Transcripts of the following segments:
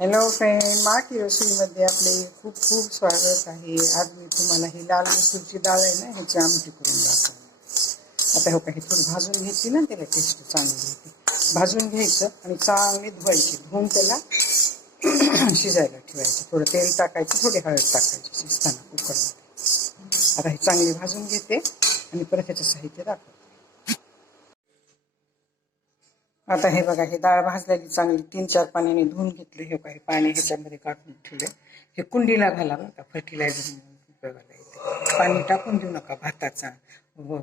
Hello friend मा रसोईमध्ये आपले खूप खूप स्वागत आहे. आज मी तुम्हाला ही लाल मसूरची डाळ आहे ना ह्याची आमटी करून दाखवली आता हो काही थोडी भाजून घेतली ना त्याला टेस्ट चांगली येते. भाजून घ्यायचं आणि चांगली धुवायची. धुवून त्याला शिजायला ठेवायचं. थोडं तेल टाकायचं थोडी हळद टाकायची शिजताना कुकरमध्ये. आता हे चांगली भाजून घेते आणि परत ह्याचं साहित्य दाखवते. आता हे बघा हे डाळ भाजलेली चांगली तीन चार पाण्याने धुवून घेतले. हे काही पाणी ह्याच्यामध्ये काढून ठेवले. हे कुंडीला घाला बरं का फर्टिलायझर उपयोगाला येते. पाणी टाकून देऊ नका भाताचा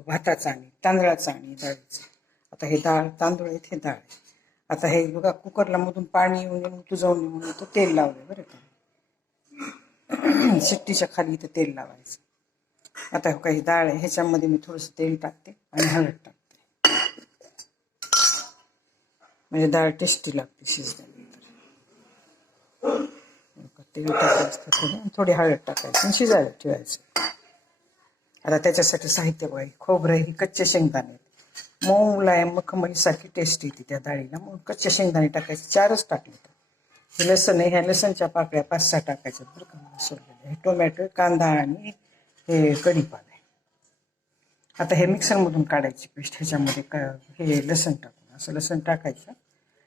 भाताचा आणि तांदळाचा आणि डाळीचा. आता हे डाळ तांदूळ आहेत हे डाळ आहे. आता हे बघा कुकरला मधून पाणी येऊन येऊन तुझवून येऊन तो तेल लावलं बरं का. शिट्टीच्या खाली इथं तेल लावायचं. आता हे काही डाळ आहे ह्याच्यामध्ये मी थोडंसं तेल टाकते आणि हळद टाकते. म्हणजे डाळ टेस्टी लागते शिजल्यानंतर. तेल टाकायचं थोडं थोडी हळद टाकायची आणि शिजायला ठेवायचं. आता त्याच्यासाठी साहित्य बघा खोबरं ही कच्चे शेंगदाणे आहेत. मऊ लायम मखमलीसारखी टेस्ट येते त्या डाळीला. मग कच्चे शेंगदाणे टाकायचे चारच टाकले तर. हे लसण आहे ह्या लसणच्या पाकळ्या पाच सहा टाकायच्या बरं का मला सोडलेल्या हे टोमॅटो कांदा आणि हे कढीपान आहे. आता हे मिक्सरमधून काढायची पेस्ट ह्याच्यामध्ये का हे लसण टाकून. असं लसण टाकायचं.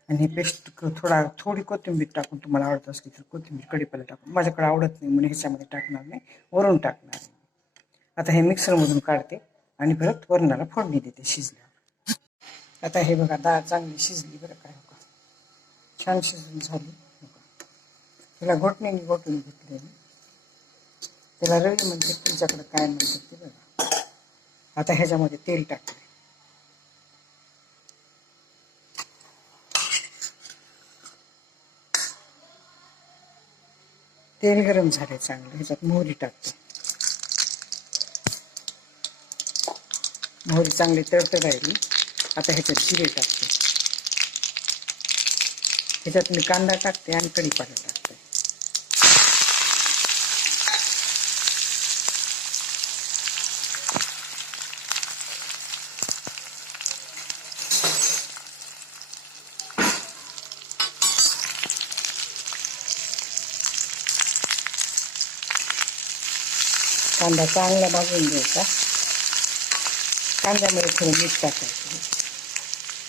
आणि हे पेस्ट थोडा थोडी कोथिंबीर टाकून तुम्हाला आवडत असली तर कोथिंबीर कढीपाला टाकून. माझ्याकडे आवडत नाही म्हणून ह्याच्यामध्ये टाकणार नाही वरून टाकणार आता हे मिक्सरमधून काढते आणि परत वरणाला फोडणी देते शिजल्यावर. आता हे बघा डाळ चांगली शिजली बरं काय होतं छान शिजून झाली. हो का. घोटण्याने घोटून घेतले. त्याला रवी म्हणते तुमच्याकडे काय म्हणतात ते बघा. आता ह्याच्यामध्ये तेल टाकले तेल गरम झाले चांगलं. ह्याच्यात मोहरी टाकते. मोहरी चांगली तडतड राहिली. आता ह्याच्यात जिरे टाकते. ह्याच्यात मी कांदा टाकते आणि कढीपाला टाकते. कांदा चांगला भाजून घ्यायचा. कांद्यामध्ये थोडं मीठ टाकायचं.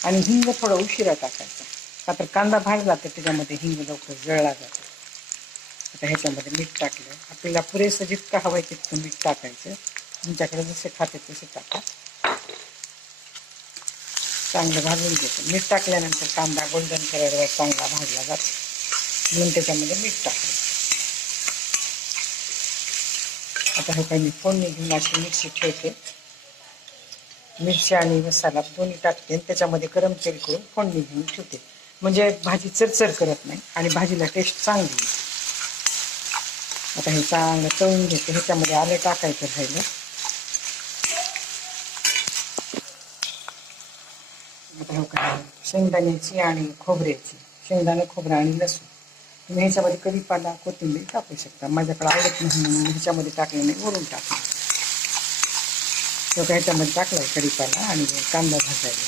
आणि हिंग थोडं उशिरा टाकायचा. का तर कांदा भाजला तर त्याच्यामध्ये हिंग लवकर जळला जातो. आता ह्याच्यामध्ये मीठ टाकलं. आपल्याला पुरेसं जितकं हवं आहे तितकं मीठ टाकायचं. तुमच्याकडे जसे खाते तसे टाका. चांगलं भाजून घेतो. मीठ टाकल्यानंतर कांदा गोल्डन कलरवर चांगला भाजला जातो. म्हणून त्याच्यामध्ये मीठ टाकायचं आता हे काही मी फोडणी घेऊन अशी मिक्सी ठेवते. मिरची आणि मसाला दोन्ही टाकते आणि त्याच्यामध्ये गरम तेल करून फोडणी घेऊन ठेवते. म्हणजे भाजी चरचर करत नाही आणि भाजीला टेस्ट चांगली आता हे चांगलं तळून घेते. ह्याच्यामध्ये आलं टाकायचं राहिलं. आता हे काय शेंगदाण्याची आणि खोबऱ्याची. शेंगदाणा खोबरं आणि लसूण. तुम्ही ह्याच्यामध्ये कढीपाला कोथिंबीर टाकू शकता. माझ्याकडे आवडत नाही म्हणून ह्याच्यामध्ये टाकले नाही वरून टाकले. तो ह्याच्यामध्ये टाकलाय कढीपाला आणि कांदा भाजायला.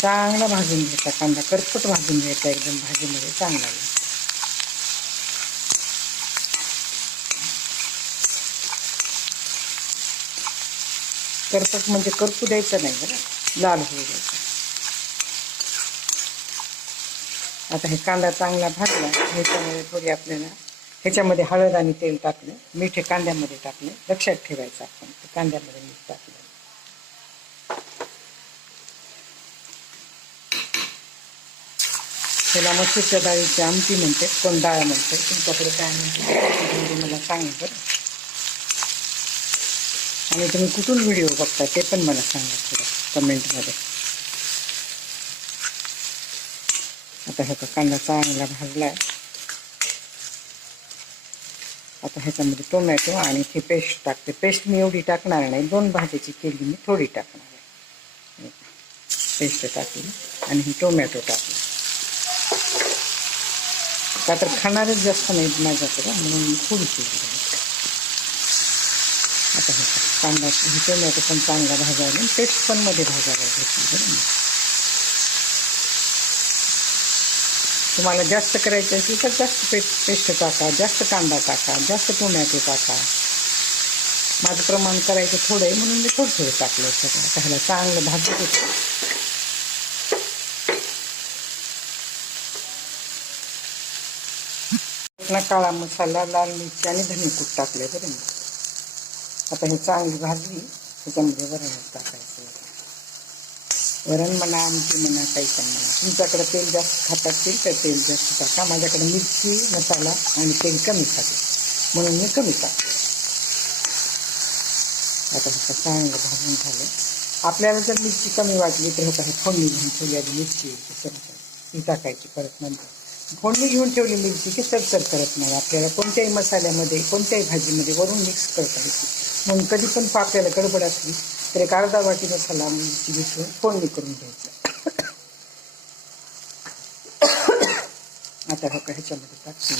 चांगला भाजून घ्यायचा कांदा करपट भाजून घ्यायचा एकदम भाजीमध्ये चांगला. करपट म्हणजे करपू द्यायचं नाही बरं लाल होऊ द्यायचं. आता हे कांदा चांगला भाजला ह्याच्यामध्ये थोडी आपल्याला ह्याच्यामध्ये हळद आणि तेल टाकलं मीठ हे कांद्यामध्ये टाकलं लक्षात ठेवायचं आपण ते कांद्यामध्ये मीठ टाकलं. त्याला मसूरच्या डाळीची आमटी म्हणते कोण डाळ म्हणते तुमच्याकडे काय म्हणते मला सांगा बरं. आणि तुम्ही कुठून व्हिडिओ बघता ते पण मला सांगा थोडं कमेंटमध्ये. आता ह्याचा कांदा चांगला भाजला आहे आता ह्याच्यामध्ये टोमॅटो आणि ही पेस्ट टाकते. पेस्ट मी एवढी टाकणार नाही. दोन भाजीची केली मी थोडी टाकणार आहे. पेस्ट टाकली आणि ही टोमॅटो टाकली. का तर खाणारच जास्त नाहीत माझ्याकडे म्हणून मी थोडी केली. आता ह्याचा कांदा ही टोमॅटो पण चांगला भाजायला पेस्ट पण मध्ये भाजायला घेतली. बरं ना तुम्हाला जास्त करायची असेल तर जास्त पे पेस्ट टाका जास्त कांदा टाका जास्त टोमॅटो टाका. माझं प्रमाण करायचं थोडं आहे म्हणून मी थोडं थोडं टाकलं सगळं त्याला चांगलं भाजत होतं ना काळा मसाला लाल मिरची आणि धनेपूड टाकले बरं आता हे चांगली भाजली त्याच्यामध्ये बरं टाकायचं. वरण म्हणा आमटी म्हणा काही पण म्हणा. तुमच्याकडे तेल जास्त खात असतील तर तेल जास्त टाका. माझ्याकडे मिरची मसाला आणि तेल कमी खाते. म्हणून मी कमी टाकते आता ह्याचं चांगलं भाजून झालं आपल्याला जर मिरची कमी वाटली तर ह्याचा हे फोडणी घेऊन ठेवली आधी मिरची ती टाकायची परत नंतर. फोडणी घेऊन ठेवली मिरची की सरसर करत नाही. आपल्याला कोणत्याही मसाल्यामध्ये कोणत्याही भाजीमध्ये वरून मिक्स करता येते. म्हणून कधी पण आपल्याला गडबड असली तर एक अर्धा वाटी मसाला मिरची मिसळून फोडणी करून घ्यायचं. आता हो का ह्याच्यामध्ये टाकते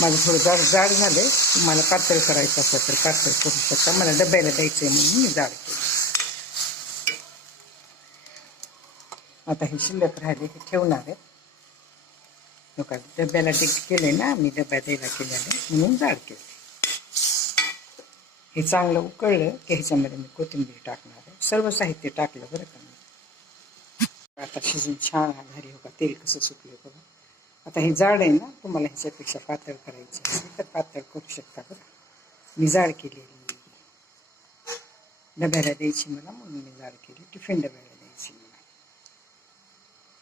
माझं थोडं जाड जाड झालंय. तुम्हाला पातळ करायचं असलं तर पातळ करू शकता. मला डब्याला द्यायचंय म्हणून मी जाड केलं. आता हे शिल्लक राहिले हे ठेवणार आहे. डब्याला ते केले ना मी डब्या द्यायला केल्याने म्हणून जाड केले. हे चांगलं उकळलं की ह्याच्यामध्ये मी कोथिंबीर टाकणार आहे. सर्व साहित्य टाकलं बरं का मी. आता शिजून छान घरी हो का तेल कसं सुटलं बघा. आता हे जाड आहे ना तुम्हाला ह्याच्यापेक्षा पातळ करायचं असेल तर पातळ करू शकता बरं मी जाड केलेली डब्याला द्यायची मला म्हणून मी जाड केली. टिफिन डब्याला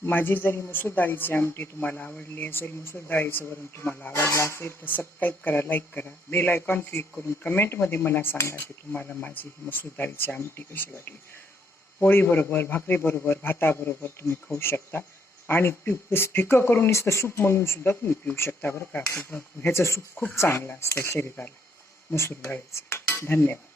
माझी जरी मसूर डाळीची आमटी तुम्हाला आवडली असेल मसूर डाळीचं वरून तुम्हाला आवडलं असेल तर सबस्क्राईब करा लाईक करा. बेल आयकॉन क्लिक करून कमेंटमध्ये मला सांगा की तुम्हाला माझी ही मसूर डाळीची आमटी कशी वाटली. पोळीबरोबर भाकरीबरोबर भाताबरोबर तुम्ही खाऊ शकता. आणि पि फिकं करून नुसतं सूप म्हणून सुद्धा तुम्ही पिऊ शकता बरं का. ह्याचं सूप खूप चांगलं असतं शरीराला मसूर डाळीचं. धन्यवाद.